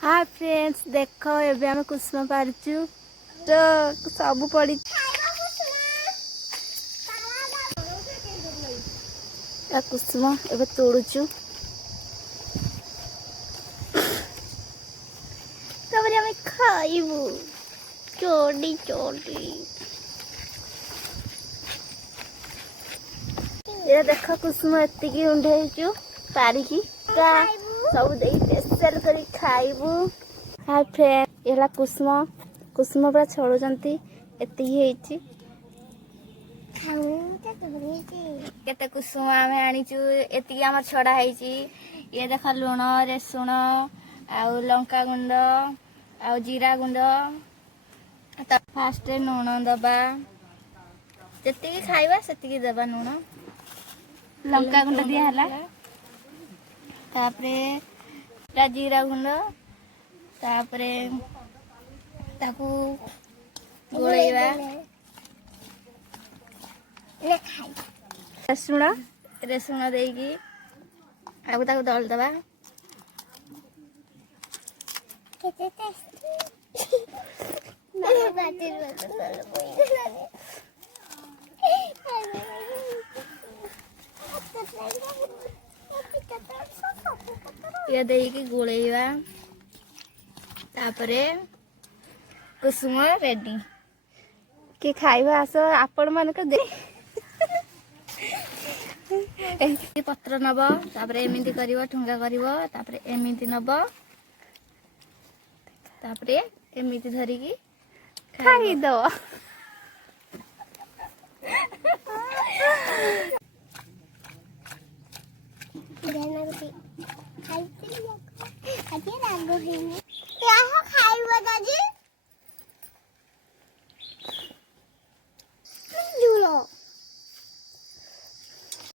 Hi friends देख एबे हम कुसुम पारचु तो सब पड़ी कुसुम एबे तोड़ुचु तबरे हम खाइबू चोडी चोडी ये देख कुसुम एतिकी उंडेचु पारिकी सब दे स्पेशल करी खाइबू। हाय फ्रेंड ये कुसुम कुसुम पूरा छड़ुचंती एतिकी केते कुसुम आम आनीचु एतिकी आम छड़ा है। ये देख लुण रेसुण आउ लंका गुंड आउ जीरा गुंड फास्ट लुण दबा जेतिकी खाइबा सेतिकी दबा लुण लंका गुंड दिया हला तापरे जीरा गुंड तापरे ताकू गोलेइबा रेसुण रेसुण देकी आगु ताकू दल दबा ये देकी गोलेइबा तापरे कुसुम रेडी कि खाइबा आस आपण मानक दे पत्र नब तापरे एमिति करिवो ठुंगा करिवो तापरे एमिति नब तापरे एमिति धरिकी खाइ दो